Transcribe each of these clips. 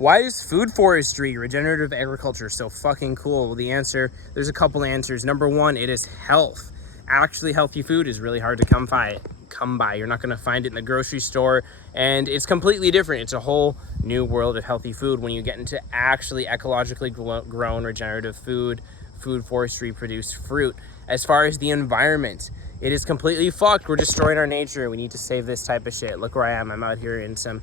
Why is food forestry, regenerative agriculture so fucking cool? Well, the answer, there's a couple answers. Number one, it is health. Actually, healthy food is really hard to come by. You're not going to find it in the grocery store, and it's completely different. It's a whole new world of healthy food when you get into actually ecologically grown regenerative food forestry produced fruit. As far as the environment, it is completely fucked. We're destroying our nature. We need to save this type of shit. Look where I am. I'm out here in some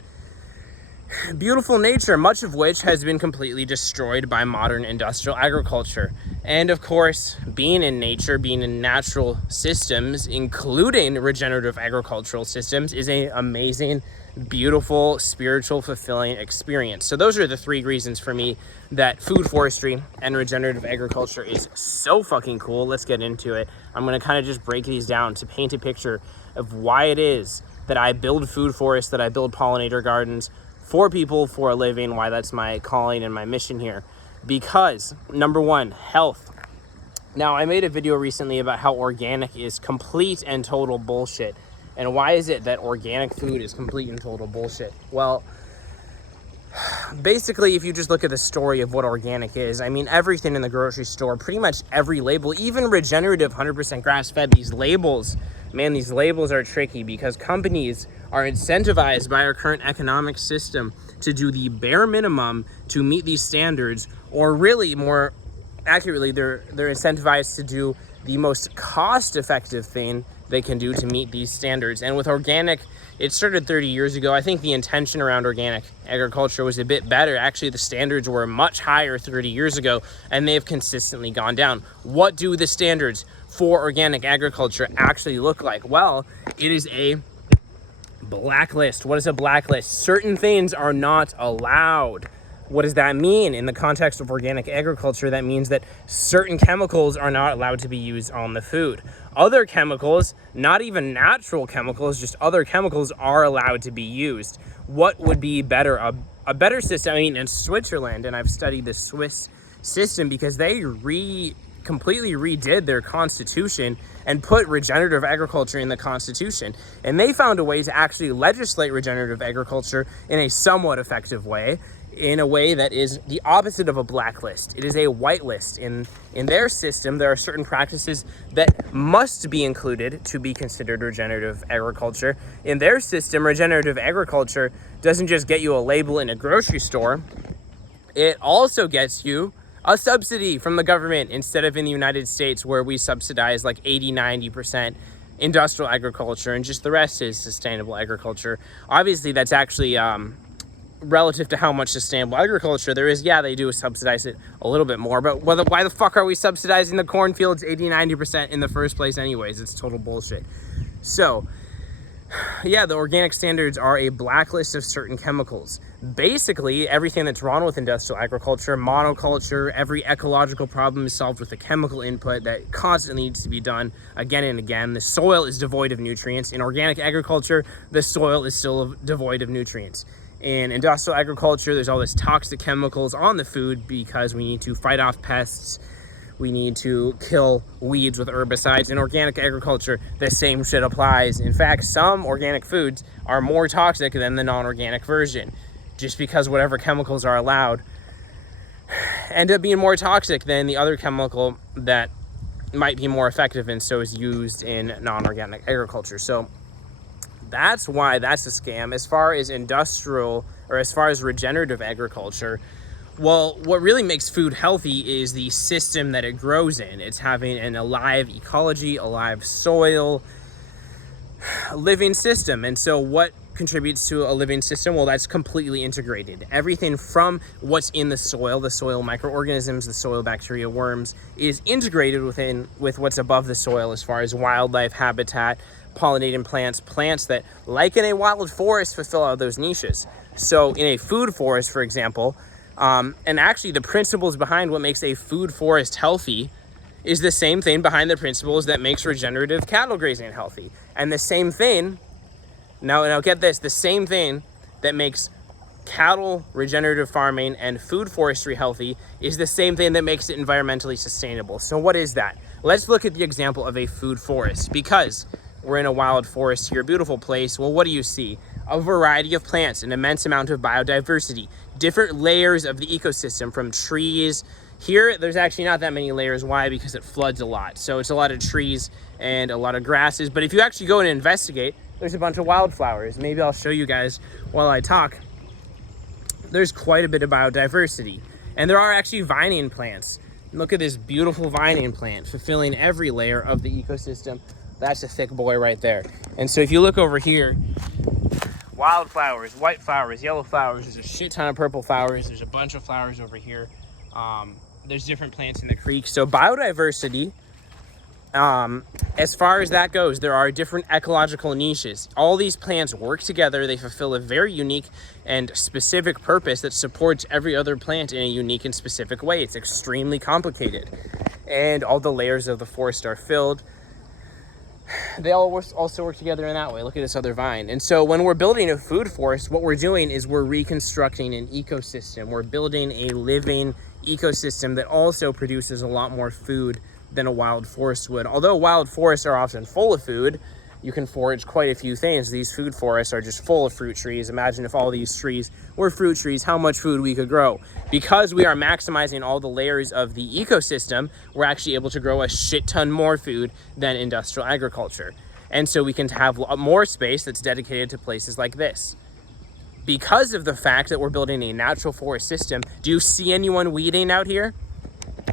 beautiful nature, much of which has been completely destroyed by modern industrial agriculture. And of course, being in nature, being in natural systems, including regenerative agricultural systems, is an amazing, beautiful, spiritual, fulfilling experience. So those are the three reasons for me that food forestry and regenerative agriculture is so fucking cool. Let's get into it. I'm going to kind of just break these down to paint a picture of why it is that I build food forests, that I build pollinator gardens for people for a living, why that's my calling and my mission here. Because number one, health. Now, I made a video recently about how organic is complete and total bullshit. And why is it that organic food is complete and total bullshit? Well, basically, if you just look at the story of what organic is, I mean, everything in the grocery store, pretty much every label, even regenerative 100% grass-fed, these labels are tricky because companies are incentivized by our current economic system to do the bare minimum to meet these standards, or really more accurately, they're incentivized to do the most cost-effective thing they can do to meet these standards. And with organic, it started 30 years ago. I think the intention around organic agriculture was a bit better. Actually, the standards were much higher 30 years ago, and they've consistently gone down. What do the standards for organic agriculture actually look like? Well, it is a blacklist. What is a blacklist? Certain things are not allowed. What does that mean? In the context of organic agriculture, that means that certain chemicals are not allowed to be used on the food. Other chemicals, not even natural chemicals, just other chemicals are allowed to be used. What would be better? A better system, I mean, in Switzerland, and I've studied the Swiss system because they completely redid their constitution and put regenerative agriculture in the constitution. And they found a way to actually legislate regenerative agriculture in a somewhat effective way, in a way that is the opposite of a blacklist. It is a whitelist. In their system, there are certain practices that must be included to be considered regenerative agriculture. In their system, regenerative agriculture doesn't just get you a label in a grocery store, it also gets you a subsidy from the government, instead of in the United States where we subsidize like 80-90% industrial agriculture and just the rest is sustainable agriculture. Obviously, that's actually relative to how much sustainable agriculture there is. Yeah, they do subsidize it a little bit more, but why the fuck are we subsidizing the cornfields 80-90% in the first place anyways? It's total bullshit. So yeah, the organic standards are a blacklist of certain chemicals. Basically, everything that's wrong with industrial agriculture, monoculture, every ecological problem is solved with a chemical input that constantly needs to be done again and again. The soil is devoid of nutrients. In organic agriculture, the soil is still devoid of nutrients. In industrial agriculture, there's all this toxic chemicals on the food because we need to fight off pests. We need to kill weeds with herbicides. In organic agriculture, the same shit applies. In fact, some organic foods are more toxic than the non-organic version, just because whatever chemicals are allowed end up being more toxic than the other chemical that might be more effective and so is used in non-organic agriculture. So that's why that's a scam. As far as industrial, or as far as regenerative agriculture, well, what really makes food healthy is the system that it grows in. It's having an alive ecology, alive soil, living system. And so what contributes to a living system? Well, that's completely integrated. Everything from what's in the soil microorganisms, the soil bacteria, worms, is integrated with what's above the soil as far as wildlife habitat, pollinating plants that, like in a wild forest, fulfill all those niches. So in a food forest, for example, and actually the principles behind what makes a food forest healthy is the same thing behind the principles that makes regenerative cattle grazing healthy. And the same thing, now get this, the same thing that makes cattle regenerative farming and food forestry healthy is the same thing that makes it environmentally sustainable. So what is that? Let's look at the example of a food forest, because we're in a wild forest here, beautiful place. Well, what do you see? a variety of plants, an immense amount of biodiversity, different layers of the ecosystem from trees. Here, there's actually not that many layers. Why? Because it floods a lot. So it's a lot of trees and a lot of grasses. But if you actually go and investigate, there's a bunch of wildflowers. Maybe I'll show you guys while I talk. There's quite a bit of biodiversity. And there are actually vining plants. Look at this beautiful vining plant fulfilling every layer of the ecosystem. That's a thick boy right there. And so if you look over here, wildflowers, white flowers, yellow flowers, there's a shit ton of purple flowers. There's a bunch of flowers over here. There's different plants in the creek. So biodiversity, as far as that goes, there are different ecological niches. All these plants work together. They fulfill a very unique and specific purpose that supports every other plant in a unique and specific way. It's extremely complicated. And all the layers of the forest are filled. They all also work together in that way. Look at this other vine. And so when we're building a food forest, what we're doing is we're reconstructing an ecosystem. We're building a living ecosystem that also produces a lot more food than a wild forest would. Although wild forests are often full of food, you can forage quite a few things. These food forests are just full of fruit trees. Imagine if all these trees were fruit trees, how much food we could grow. Because we are maximizing all the layers of the ecosystem, we're actually able to grow a shit ton more food than industrial agriculture. And so we can have more space that's dedicated to places like this. Because of the fact that we're building a natural forest system, do you see anyone weeding out here?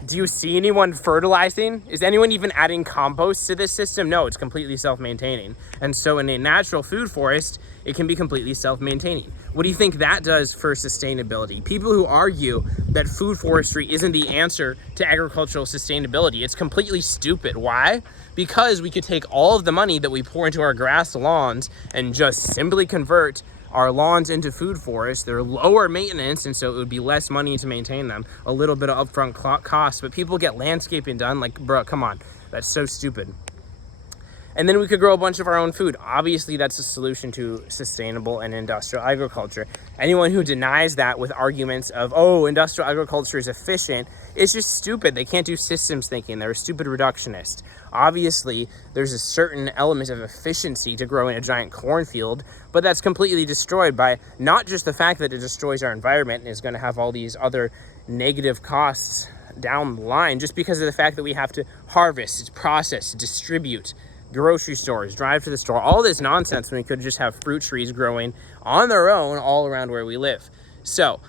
Do you see anyone fertilizing? Is anyone even adding compost to this system? No, it's completely self-maintaining. And so in a natural food forest, it can be completely self-maintaining. What do you think that does for sustainability? People who argue that food forestry isn't the answer to agricultural sustainability, it's completely stupid. Why? Because we could take all of the money that we pour into our grass lawns and just simply convert our lawns into food forests. They're lower maintenance, and so it would be less money to maintain them, a little bit of upfront cost, but people get landscaping done. Like, bro, come on, that's so stupid. And then we could grow a bunch of our own food. Obviously, that's a solution to sustainable and industrial agriculture. Anyone who denies that with arguments of, oh, industrial agriculture is efficient, it's just stupid. They can't do systems thinking. They're a stupid reductionist. Obviously, there's a certain element of efficiency to growing a giant cornfield, but that's completely destroyed by not just the fact that it destroys our environment and is going to have all these other negative costs down the line, just because of the fact that we have to harvest, process, distribute, grocery stores, drive to the store, all this nonsense when we could just have fruit trees growing on their own all around where we live. So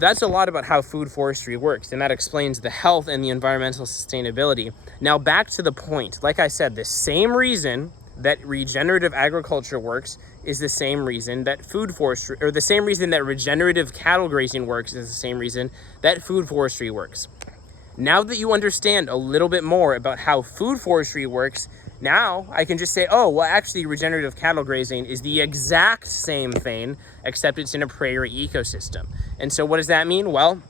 that's a lot about how food forestry works, and that explains the health and the environmental sustainability. Now back to the point. Like I said, the same reason that regenerative agriculture works is the same reason that food forestry, or the same reason that regenerative cattle grazing works is the same reason that food forestry works. Now that you understand a little bit more about how food forestry works, now I can just say, oh, well, actually regenerative cattle grazing is the exact same thing, except it's in a prairie ecosystem. And so what does that mean? Well,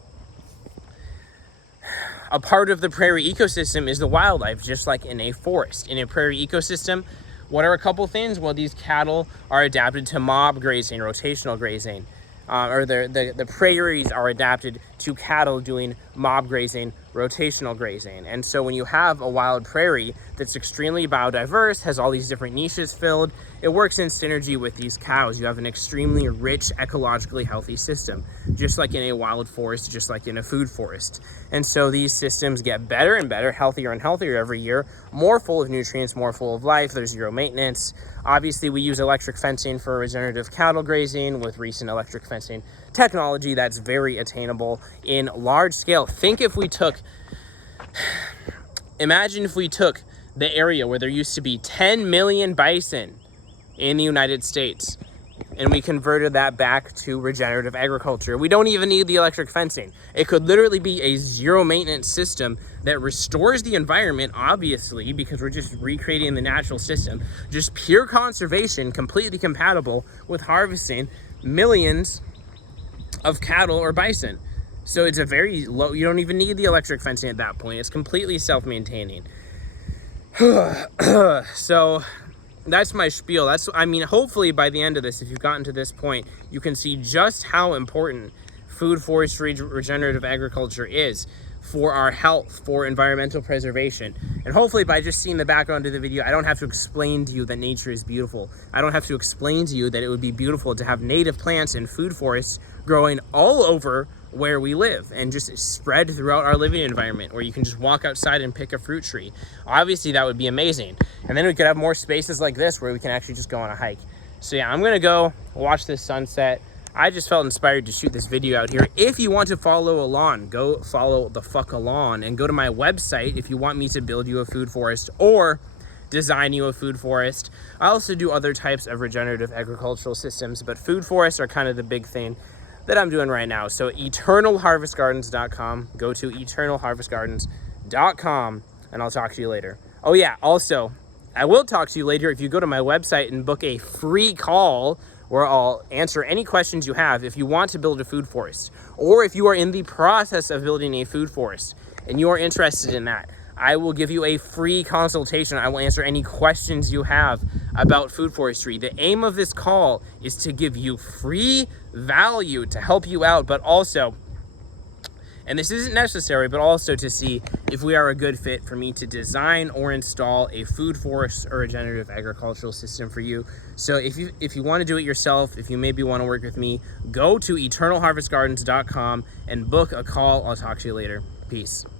a part of the prairie ecosystem is the wildlife, just like in a forest. In a prairie ecosystem, what are a couple things? Well, these cattle are adapted to mob grazing, rotational grazing. Or the prairies are adapted to cattle doing mob grazing, rotational grazing. And so when you have a wild prairie that's extremely biodiverse, has all these different niches filled, it works in synergy with these cows. You have an extremely rich, ecologically healthy system, just like in a wild forest, just like in a food forest. And so these systems get better and better, healthier and healthier every year, more full of nutrients, more full of life. There's zero maintenance. Obviously, we use electric fencing for regenerative cattle grazing with recent electric fencing technology that's very attainable in large scale. Imagine if we took the area where there used to be 10 million bison in the United States and we converted that back to regenerative agriculture. We don't even need the electric fencing. It could literally be a zero maintenance system that restores the environment, obviously, because we're just recreating the natural system. Just pure conservation, completely compatible with harvesting millions of cattle or bison. So it's a very low, you don't even need the electric fencing at that point. It's completely self-maintaining. So that's my spiel. Hopefully by the end of this, if you've gotten to this point, you can see just how important food forestry regenerative agriculture is for our health, for environmental preservation. And hopefully by just seeing the background of the video, I don't have to explain to you that nature is beautiful. I don't have to explain to you that it would be beautiful to have native plants and food forests growing all over where we live and just spread throughout our living environment, where you can just walk outside and pick a fruit tree. Obviously that would be amazing. And then we could have more spaces like this where we can actually just go on a hike. So yeah, I'm gonna go watch this sunset. I just felt inspired to shoot this video out here. If you want to follow along, go follow the fuck along and go to my website if you want me to build you a food forest or design you a food forest. I also do other types of regenerative agricultural systems, but food forests are kind of the big thing that I'm doing right now. So eternalharvestgardens.com, go to eternalharvestgardens.com, and I'll talk to you later. Oh yeah, also, I will talk to you later if you go to my website and book a free call where I'll answer any questions you have if you want to build a food forest, or if you are in the process of building a food forest and you are interested in that. I will give you a free consultation. I will answer any questions you have about food forestry. The aim of this call is to give you free value to help you out, but also, and this isn't necessary, but also to see if we are a good fit for me to design or install a food forest or regenerative agricultural system for you. So if you want to do it yourself, if you maybe want to work with me, go to eternalharvestgardens.com and book a call. I'll talk to you later. Peace.